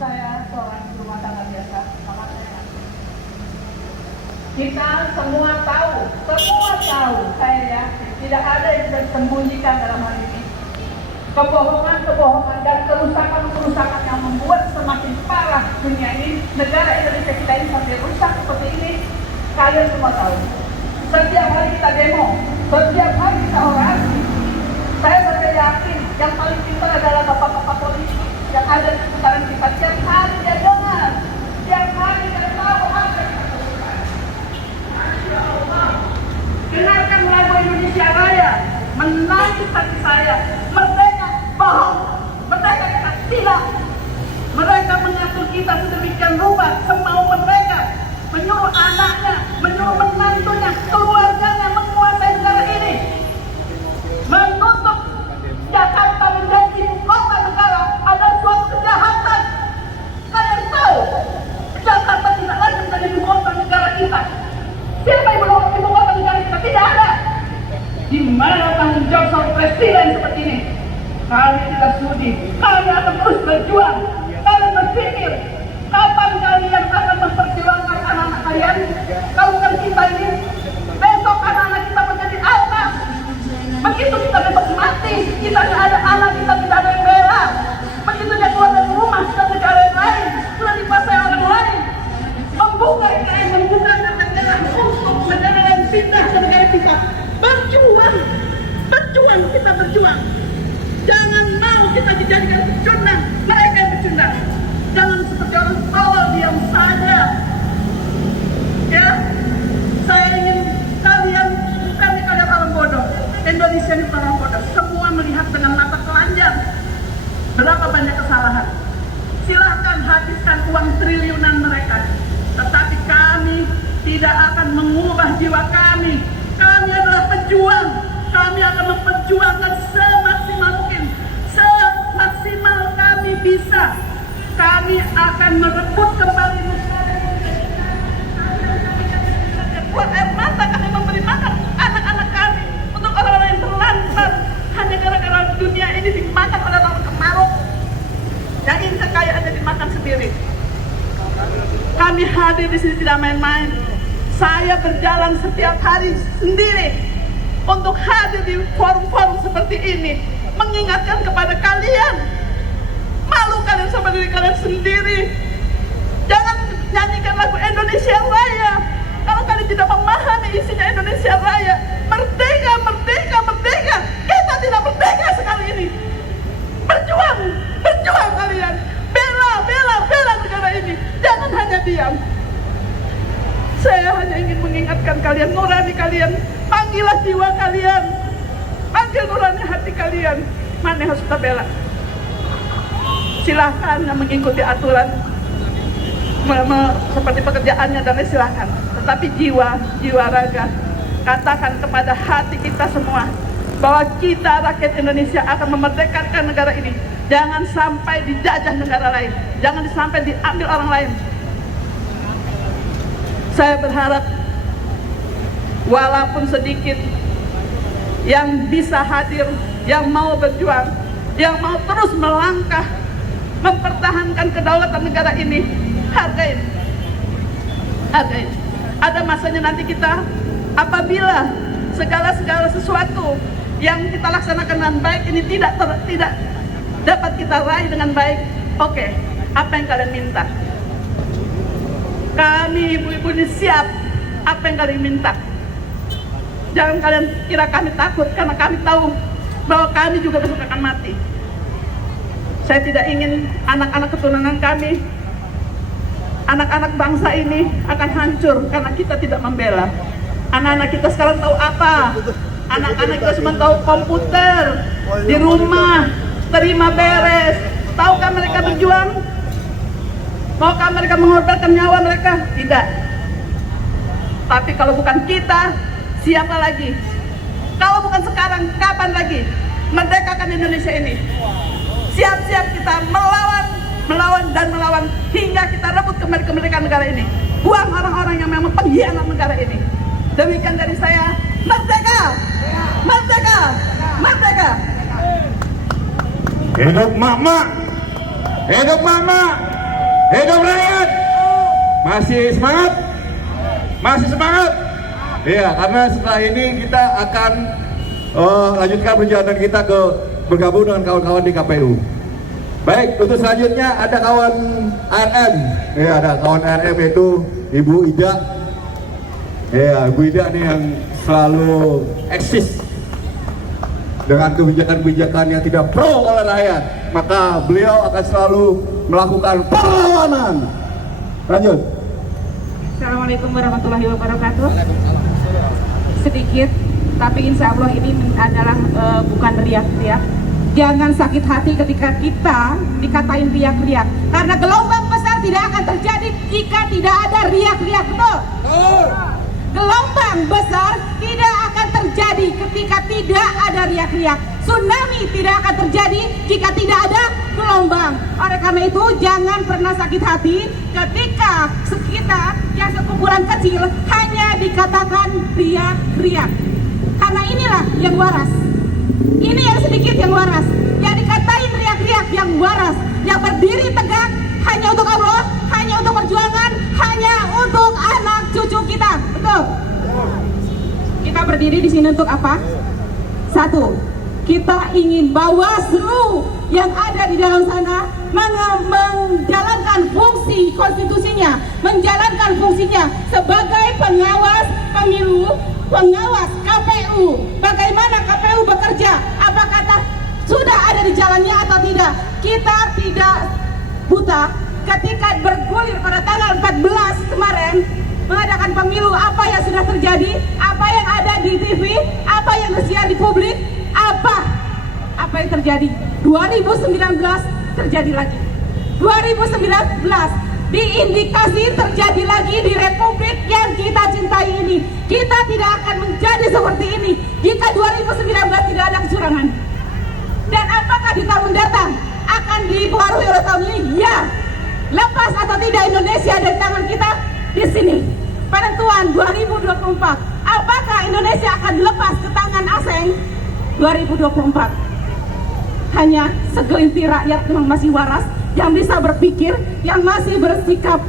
Saya seorang rumah tangga biasa, maka saya kita semua tahu, saya yakin tidak ada yang bisa disembunyikan dalam hal ini. Kebohongan dan kerusakan yang membuat semakin parah dunia ini, negara Indonesia kita ini sampai rusak seperti ini, kalian semua tahu. Setiap hari kita demo, setiap hari kita orasi. Saya sampai yakin yang paling pintar adalah bapak-bapak polisi yang ada di seputaran kita. Tiap hari dia dengar, tiap hari dia tahu apa yang kita lakukan. Masya Allah. Dengarkan lagu Indonesia Raya, menangis hati saya. Merdeka bohong, merdeka kita tidak. Mereka mengatur kita sedemikian rupa semau mereka, menyuruh anaknya, menyuruh menantunya, keluarganya menguasai negara ini, menutup Jakarta menjadi ibu kota negara adalah suatu kejahatan. Kalian tahu, Jakarta tidak lagi menjadi ibu kota negara kita. Siapa ibu kota negara kita? Tidak ada. Di mana tanggung jawab seorang presiden seperti ini? Kami tidak sudi. Kami akan terus berjuang. Kalian berpikir, kapan kalian akan memperjuangkan anak-anak kalian? Kalau bukan kita ini, besok anak-anak kita menjadi apa? Begitu kita besok mati, kita tidak ada anak, kita tidak ada yang bela. Begitu dia keluar dari rumah, sudah negara yang lain, sudah dikuasai orang lain. Membuka IKN, membuka negara untuk negara lain pindah ke negara kita. Berjuang, kita berjuang. Jangan mau kita dijadikan pecundang, mereka yang pecundang. Jangan seperti orang tolol diam saja. Ya, saya ingin kalian, bukan kalian orang bodoh. Indonesia ini orang bodoh. Semua melihat dengan mata telanjang berapa banyak kesalahan. Silahkan habiskan uang triliunan mereka, tetapi kami tidak akan mengubah jiwa kami. Kami adalah pejuang. Kami akan memperjuangkan semaksimal mungkin, semaksimal kami bisa. Kami akan merebut kembali negara Indonesia. Buat air mata kami memberi makan anak-anak kami untuk orang-orang yang terlantar hanya gara-gara dunia ini dimakan oleh orang kemaruk. Yang ingin kekayaannya dimakan sendiri. Kami hadir di sini tidak main-main. Saya berjalan setiap hari sendiri untuk hadir di forum-forum seperti ini, mengingatkan kepada kalian. Malu kalian sama diri kalian sendiri. Jangan nyanyikan lagu Indonesia Raya kalau kalian tidak memahami isinya Indonesia Raya. Merdeka, merdeka, merdeka. Kita tidak merdeka sekali ini. Berjuang kalian. Bela negara ini. Jangan hanya diam. Saya hanya ingin mengingatkan kalian, nurani kalian. Panggillah jiwa kalian. Panggil nurani hati kalian. Mana yang harus kita bela? Silahkan yang mengikuti aturan seperti pekerjaannya dan lain silahkan. Tetapi jiwa raga, katakan kepada hati kita semua bahwa kita rakyat Indonesia akan memerdekakan negara ini. Jangan sampai dijajah negara lain. Jangan sampai diambil orang lain. Saya berharap walaupun sedikit yang bisa hadir, yang mau berjuang, yang mau terus melangkah mempertahankan kedaulatan negara ini, hargain. Ada masanya nanti kita, apabila segala sesuatu yang kita laksanakan dengan baik ini tidak dapat kita raih dengan baik, oke, apa yang kalian minta? Kami ibu-ibu ini siap. Apa yang kalian minta? Jangan kalian kira kami takut, karena kami tahu bahwa kami juga besok akan mati. Saya tidak ingin anak-anak keturunan kami, anak-anak bangsa ini akan hancur karena kita tidak membela. Anak-anak kita sekarang tahu apa? Anak-anak kita cuma tahu komputer, di rumah, terima beres. Tahukah mereka berjuang? Maukah mereka mengorbankan nyawa mereka? Tidak. Tapi kalau bukan kita, siapa lagi? Kalau bukan sekarang, kapan lagi? Merdekakan Indonesia ini. Siap-siap kita melawan hingga kita rebut kembali kemerdekaan negara ini. Buang orang-orang yang memang pengkhianat negara ini. Demikian dari saya. Merdeka! Merdeka! Merdeka! Hidup Mak-Mak! Hidup Mak-Mak! Hidup rakyat. Masih semangat? Masih semangat? Iya, karena setelah ini kita akan lanjutkan perjalanan kita ke bergabung dengan kawan-kawan di KPU. Baik, untuk selanjutnya ada kawan RM. Ya, ada kawan RM yaitu Ibu Ida. Ya, Ibu Ida nih yang selalu eksis dengan kebijakan-kebijakan yang tidak pro oleh rakyat. Maka beliau akan selalu melakukan perlawanan. Lanjut. Assalamualaikum warahmatullahi wabarakatuh. Sedikit, tapi insya Allah ini adalah bukan riak-riak. Jangan sakit hati ketika kita dikatain riak-riak, karena gelombang besar tidak akan terjadi jika tidak ada riak-riak. Betul? Gelombang besar tidak akan terjadi ketika tidak ada riak-riak. Tsunami tidak akan terjadi jika tidak ada gelombang. Oleh karena itu jangan pernah sakit hati ketika kita yang sekumpulan kecil hanya dikatakan riak-riak. Karena inilah yang waras. Ini yang sedikit yang waras. Yang dikatain riak-riak yang waras, yang berdiri tegak hanya untuk Allah, hanya untuk perjuangan, hanya untuk anak cucu kita. Betul? Kita berdiri di sini untuk apa? Satu, kita ingin Bawaslu yang ada di dalam sana menjalankan fungsi konstitusinya, menjalankan fungsinya sebagai pengawas pemilu, pengawas KPU. Bagaimana KPU bekerja? Apakah sudah ada di jalannya atau tidak? Kita tidak buta ketika bergulir pada tanggal 14 kemarin mengadakan pemilu. Apa yang sudah terjadi, apa yang ada di TV, apa yang tersiar di publik, apa yang terjadi. 2019 terjadi lagi, 2019 diindikasi terjadi lagi di republik yang kita cintai ini. Kita tidak akan menjadi seperti ini jika 2019 tidak ada kecurangan. Dan apakah di tahun datang akan dipengaruhi oleh tahun ini? Ya. Lepas atau tidak Indonesia dari tangan kita di sini. Penentuan 2024. Apakah Indonesia akan dilepas ke tangan asing 2024? Hanya segelintir rakyat yang masih waras, yang bisa berpikir, yang masih bersikap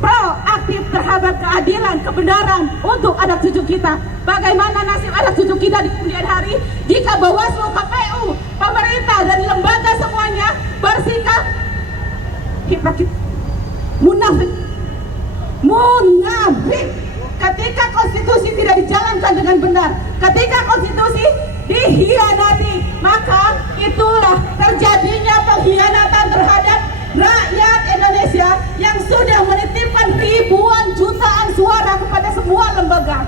proaktif terhadap keadilan, kebenaran untuk anak cucu kita. Bagaimana nasib anak cucu kita di kemudian hari jika Bawaslu, KPU, pemerintah dan lembaga semuanya bersikap hipokrit, munafik ketika konstitusi tidak dijalankan dengan benar, ketika konstitusi dihianati, maka itulah terjadinya pengkhianatan terhadap rakyat Indonesia yang sudah menitipkan ribuan jutaan suara kepada semua lembaga.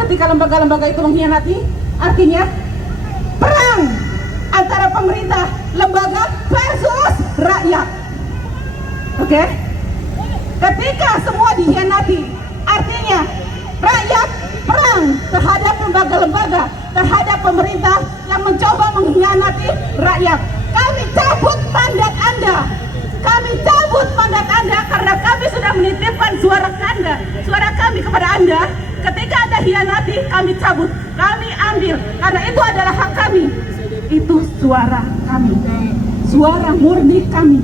Ketika lembaga-lembaga itu mengkhianati, artinya perang antara pemerintah, lembaga versus rakyat. Oke? Ketika semua dikhianati, artinya rakyat perang terhadap lembaga-lembaga, terhadap pemerintah yang mencoba mengkhianati rakyat. Kami cabut mandat Anda. Kami cabut mandat Anda karena kami sudah menitipkan suara Anda, suara kami kepada Anda. Ketika Anda hianati, kami cabut, kami ambil, karena itu adalah hak kami. Itu suara kami, suara murni kami.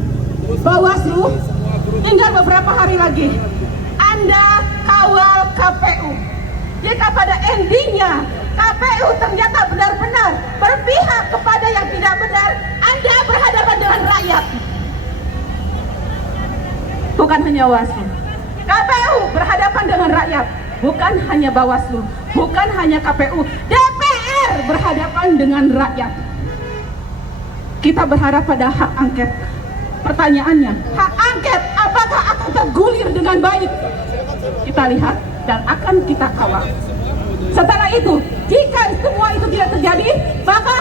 Bawaslu, tinggal beberapa hari lagi Anda kawal KPU. Jika pada endingnya KPU ternyata benar-benar berpihak kepada yang tidak benar, Anda berhadapan dengan rakyat. Bukan hanya Bawaslu, KPU berhadapan dengan rakyat. Bukan hanya Bawaslu, bukan hanya KPU, DPR berhadapan dengan rakyat. Kita berharap pada hak angket. Pertanyaannya, hak angket apakah akan tergulir dengan baik? Kita lihat dan akan kita kawal. Setelah itu, jika semua itu tidak terjadi, maka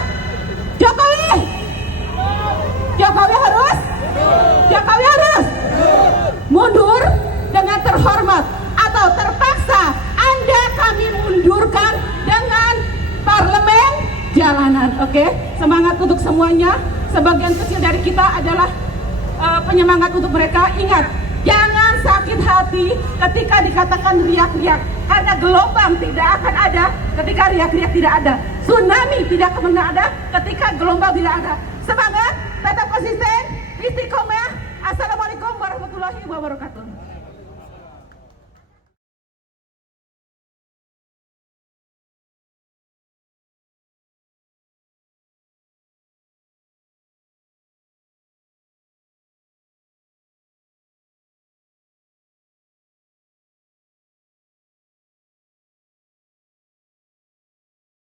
Jokowi harus mundur dengan terhormat, atau terpaksa Anda kami mundurkan dengan parlemen jalanan. Oke? Semangat untuk semuanya. Sebagian kecil dari kita adalah penyemangat untuk mereka. Ingat, jangan sakit hati ketika dikatakan riak-riak, karena gelombang tidak akan ada ketika riak-riak tidak ada. Tsunami tidak akan pernah ada ketika gelombang tidak ada. Semangat, tetap konsisten, istiqomah. Assalamualaikum warahmatullahi wabarakatuh.